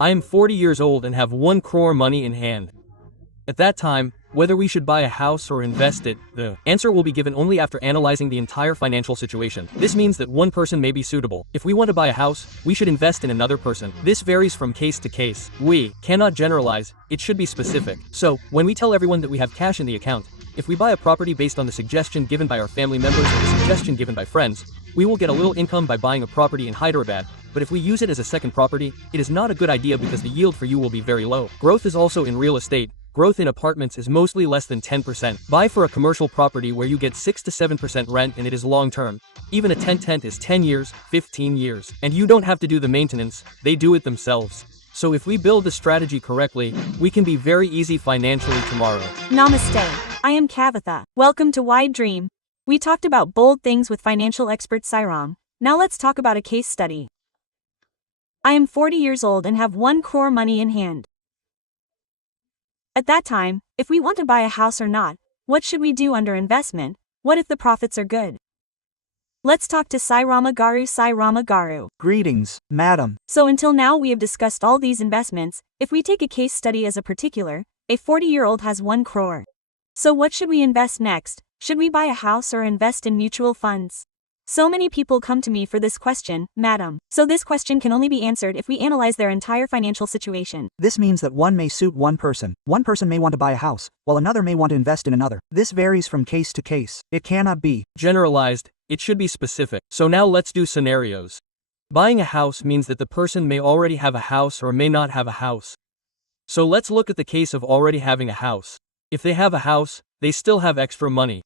I am 40 years old and have 1 crore money in hand. At that time, whether we should buy a house or invest it, the answer will be given only after analyzing the entire financial situation. This means that one person may be suitable. If we want to buy a house, we should invest in another person. This varies from case to case. We cannot generalize, it should be specific. So, when we tell everyone that we have cash in the account, if we buy a property based on the suggestion given by our family members or the suggestion given by friends, we will get a little income by buying a property in Hyderabad. But if we use it as a second property, it is not a good idea because the yield for you will be very low. Growth is also in real estate. Growth in apartments is mostly less than 10%. Buy for a commercial property where you get 6 to 7% rent and it is long term. Even a tent is 10 years, 15 years. And you don't have to do the maintenance, they do it themselves. So if we build the strategy correctly, we can be very easy financially tomorrow. Namaste. I am Kavitha. Welcome to iDream. We talked about bold things with financial expert Sairam. Now let's talk about a case study. I am 40 years old and have 1 crore money in hand. At that time, if we want to buy a house or not, what should we do under investment? What if the profits are good? Let's talk to Sai Ramagaru. Sai Ramagaru. Greetings, madam. So until now we have discussed all these investments. If we take a case study as a particular, a 40-year-old has 1 crore. So what should we invest next? Should we buy a house or invest in mutual funds? So many people come to me for this question, madam. So this question can only be answered if we analyze their entire financial situation. This means that one may suit one person. One person may want to buy a house, while another may want to invest in another. This varies from case to case. It cannot be generalized, it should be specific. So now let's do scenarios. Buying a house means that the person may already have a house or may not have a house. So let's look at the case of already having a house. If they have a house, they still have extra money.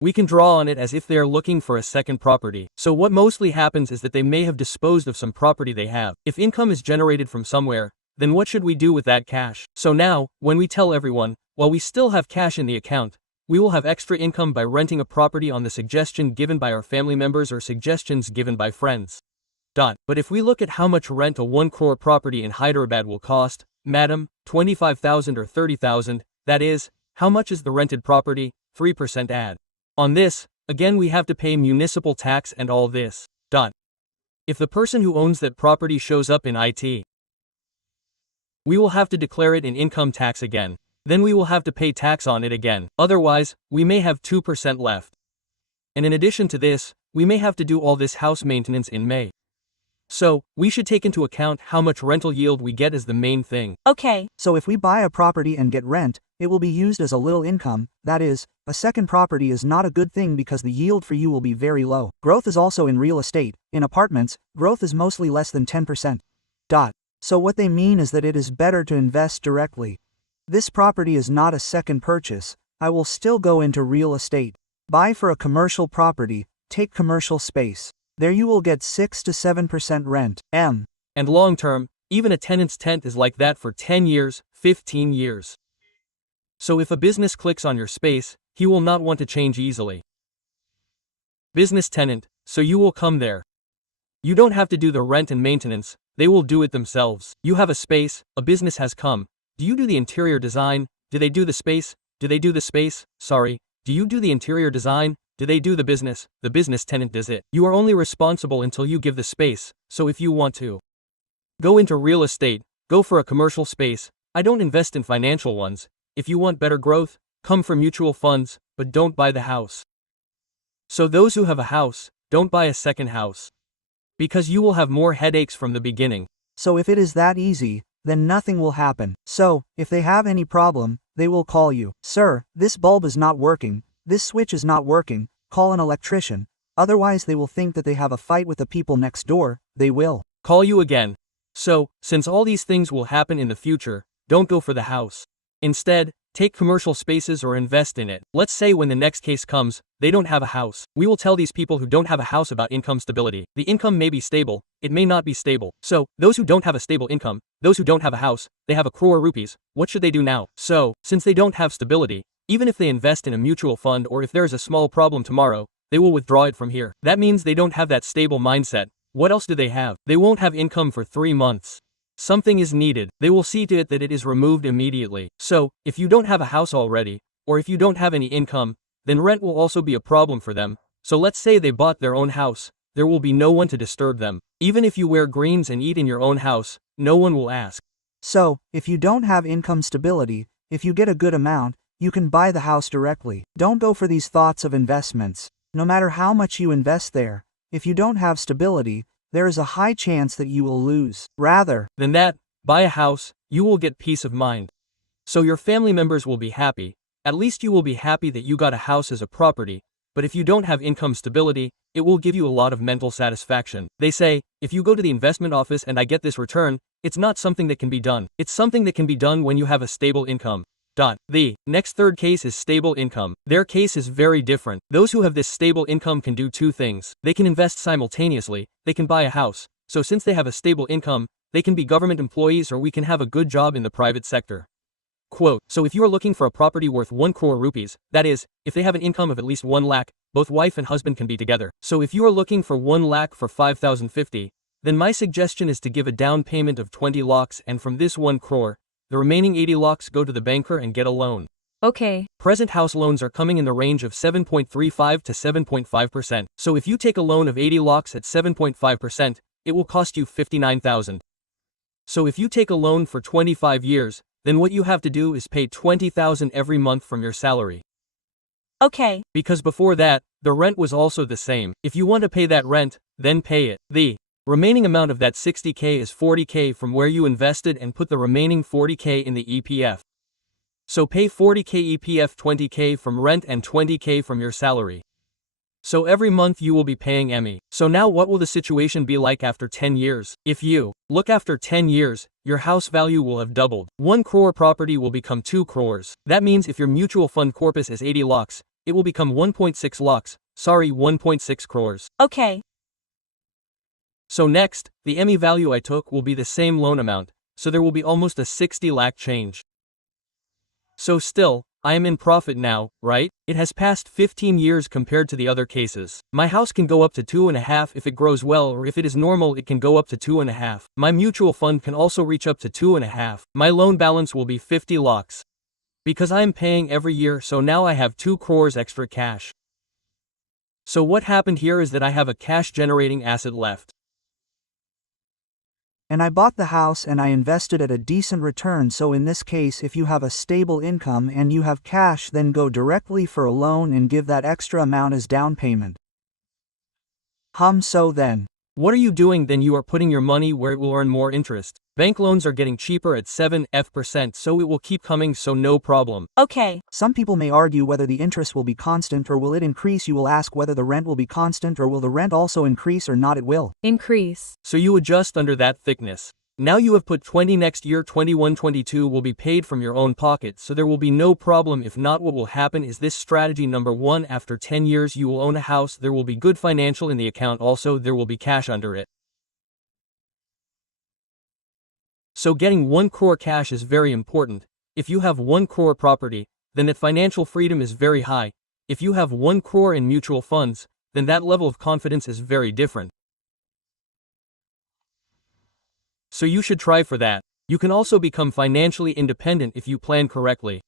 We can draw on it as if they are looking for a second property. So what mostly happens is that they may have disposed of some property they have. If income is generated from somewhere, then what should we do with that cash? So now, when we tell everyone, while we still have cash in the account, we will have extra income by renting a property on the suggestion given by our family members or suggestions given by friends. But if we look at how much rent a 1 crore property in Hyderabad will cost, madam, 25,000 or 30,000, that is, how much is the rented property? 3% add. On this, again we have to pay municipal tax and all this. If the person who owns that property shows up in IT, we will have to declare it in income tax again. Then we will have to pay tax on it again. Otherwise, we may have 2% left. And in addition to this, we may have to do all this house maintenance in May. So, we should take into account how much rental yield we get as the main thing. Okay. So if we buy a property and get rent, it will be used as a little income. That is, a second property is not a good thing because the yield for you will be very low. Growth is also in real estate. In apartments, growth is mostly less than 10%. So what they mean is that it is better to invest directly. This property is not a second purchase. I will still go into real estate. Buy for a commercial property, take commercial space. There you will get 6 to 7% rent. And long term, even a tenant's tent is like that for 10 years, 15 years. So if a business clicks on your space, he will not want to change easily. Business tenant, so you will come there. You don't have to do the rent and maintenance, they will do it themselves. You have a space, a business has come. Do you do the interior design? Do they do the space? Do they do the space? Sorry. Do you do the interior design? Do they do the business? The business tenant does it. You are only responsible until you give the space, so if you want to go into real estate, go for a commercial space. I don't invest in financial ones. If you want better growth, come for mutual funds, but don't buy the house. So those who have a house, don't buy a second house. Because you will have more headaches from the beginning. So if it is that easy, then nothing will happen. So, if they have any problem, they will call you. Sir, this bulb is not working. This switch is not working, call an electrician. Otherwise they will think that they have a fight with the people next door. They will call you again. So, since all these things will happen in the future, don't go for the house. Instead, take commercial spaces or invest in it. Let's say when the next case comes, they don't have a house. We will tell these people who don't have a house about income stability. The income may be stable, it may not be stable. So, those who don't have a stable income, those who don't have a house, they have a crore rupees. What should they do now? So, since they don't have stability, even if they invest in a mutual fund or if there is a small problem tomorrow, they will withdraw it from here. That means they don't have that stable mindset. What else do they have? They won't have income for 3 months. Something is needed. They will see to it that it is removed immediately. So, if you don't have a house already, or if you don't have any income, then rent will also be a problem for them. So let's say they bought their own house, there will be no one to disturb them. Even if you wear greens and eat in your own house, no one will ask. So, if you don't have income stability, if you get a good amount, you can buy the house directly. Don't go for these thoughts of investments. No matter how much you invest there, if you don't have stability, there is a high chance that you will lose. Rather than that, buy a house, you will get peace of mind. So your family members will be happy. At least you will be happy that you got a house as a property, but if you don't have income stability, it will give you a lot of mental satisfaction. They say, if you go to the investment office and I get this return, it's not something that can be done. It's something that can be done when you have a stable income. The next third case is stable income. Their case is very different. Those who have this stable income can do two things. They can invest simultaneously, they can buy a house. So since they have a stable income, they can be government employees or we can have a good job in the private sector. Quote, so if you are looking for a property worth 1 crore rupees, that is, if they have an income of at least 1 lakh, both wife and husband can be together. So if you are looking for 1 lakh for 5,050, then my suggestion is to give a down payment of 20 lakhs and from this 1 crore, the remaining 80 lakhs go to the banker and get a loan. Okay. Present house loans are coming in the range of 7.35 to 7.5%. So if you take a loan of 80 lakhs at 7.5%, it will cost you 59,000. So if you take a loan for 25 years, then what you have to do is pay 20,000 every month from your salary. Okay. Because before that, the rent was also the same. If you want to pay that rent, then pay it. The remaining amount of that 60k is 40k from where you invested and put the remaining 40k in the EPF. So pay 40k EPF, 20k from rent and 20k from your salary. So every month you will be paying ME. So now what will the situation be like after 10 years? If you look after 10 years, your house value will have doubled. 1 crore property will become 2 crores. That means if your mutual fund corpus is 80 lakhs, it will become 1.6 lakhs. Sorry, 1.6 crores. Okay. So next, the ME value I took will be the same loan amount, so there will be almost a 60 lakh change. So still, I am in profit now, right? It has passed 15 years compared to the other cases. My house can go up to 2.5 if it grows well, or if it is normal it can go up to 2.5. My mutual fund can also reach up to 2.5. My loan balance will be 50 lakhs. Because I am paying every year, so now I have 2 crores extra cash. So what happened here is that I have a cash generating asset left. And I bought the house and I invested at a decent return. So in this case, if you have a stable income and you have cash, then go directly for a loan and give that extra amount as down payment. So then, what are you doing? Then you are putting your money where it will earn more interest. Bank loans are getting cheaper at 7%, so it will keep coming, so no problem. Okay. Some people may argue whether the interest will be constant or will it increase. You will ask whether the rent will be constant or will the rent also increase or not. It will increase. So you adjust under that thickness. Now you have put 20, next year 21-22 will be paid from your own pocket, so there will be no problem. If not, what will happen is this strategy number 1, after 10 years you will own a house, there will be good financial in the account, also there will be cash under it. So getting 1 crore cash is very important. If you have 1 crore property, then that financial freedom is very high. If you have 1 crore in mutual funds, then that level of confidence is very different. So you should try for that. You can also become financially independent if you plan correctly.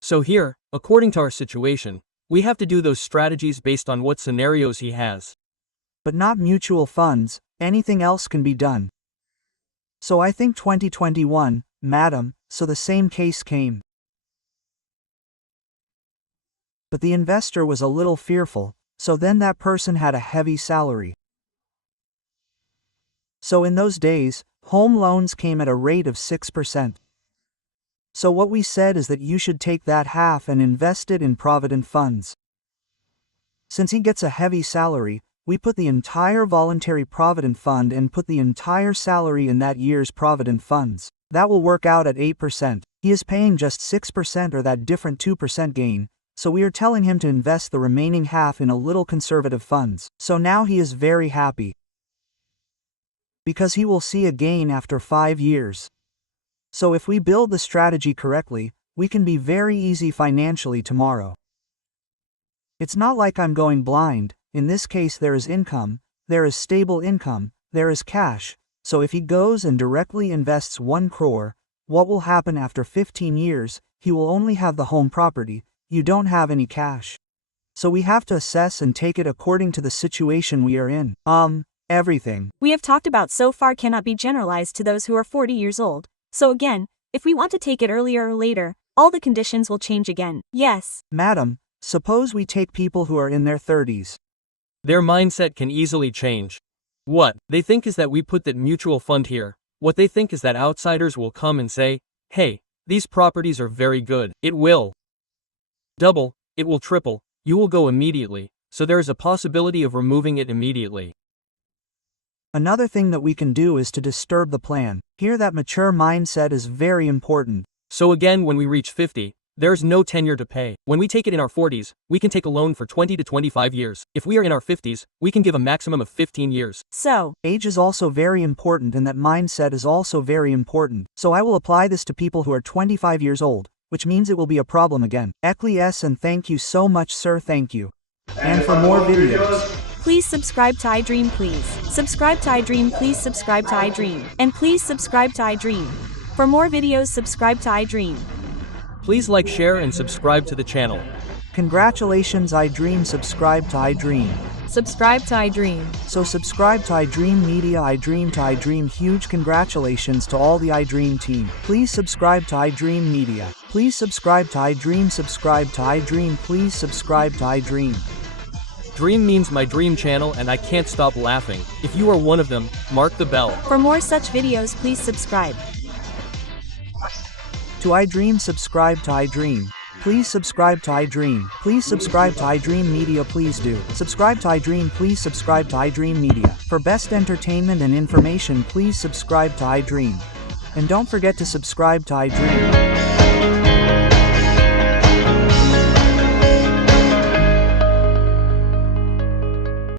So here, according to our situation, we have to do those strategies based on what scenarios he has. But not mutual funds, anything else can be done. So I think 2021, madam, so the same case came. But the investor was a little fearful, so then that person had a heavy salary. So in those days, home loans came at a rate of 6%. So what we said is that you should take that half and invest it in provident funds. Since he gets a heavy salary, we put the entire voluntary provident fund and put the entire salary in that year's provident funds. That will work out at 8%. He is paying just 6% or that different 2% gain, so we are telling him to invest the remaining half in a little conservative funds. So now he is very happy, because he will see a gain after 5 years. So if we build the strategy correctly, we can be very easy financially tomorrow. It's not like I'm going blind. In this case there is income, there is stable income, there is cash, so if he goes and directly invests 1 crore, what will happen after 15 years, he will only have the home property, you don't have any cash. so we have to assess and take it according to the situation we are in. Everything we have talked about so far cannot be generalized to those who are 40 years old. So again, if we want to take it earlier or later, all the conditions will change again. Yes. Madam, suppose we take people who are in their 30s. Their mindset can easily change. What they think is that we put that mutual fund here. What they think is that outsiders will come and say, hey, these properties are very good. It will double, it will triple, you will go immediately, so there is a possibility of removing it immediately. Another thing that we can do is to disturb the plan. Here that mature mindset is very important. So again, when we reach 50, there's no tenure to pay. When we take it in our 40s, we can take a loan for 20 to 25 years. If we are in our 50s, we can give a maximum of 15 years. So, age is also very important and that mindset is also very important. So I will apply this to people who are 25 years old, which means it will be a problem again. Yes, and thank you so much, sir, thank you. And for more videos, please subscribe to iDream, please. Subscribe to iDream, please subscribe to iDream. And please subscribe to iDream. For more videos, subscribe to iDream. Please like, share, and subscribe to the channel. Congratulations, iDream, subscribe to iDream. Subscribe to iDream. So subscribe to iDream Media, iDream to iDream. Huge congratulations to all the iDream team. Please subscribe to iDream Media. Please subscribe to iDream. Subscribe to iDream. Please subscribe to iDream. Dream means my dream channel and I can't stop laughing. If you are one of them, mark the bell. For more such videos, please subscribe to iDream. Subscribe to iDream. Please subscribe to iDream. Please subscribe to iDream Media. Please do subscribe to iDream. Please subscribe to iDream Media. For best entertainment and information, please subscribe to iDream. And don't forget to subscribe to iDream.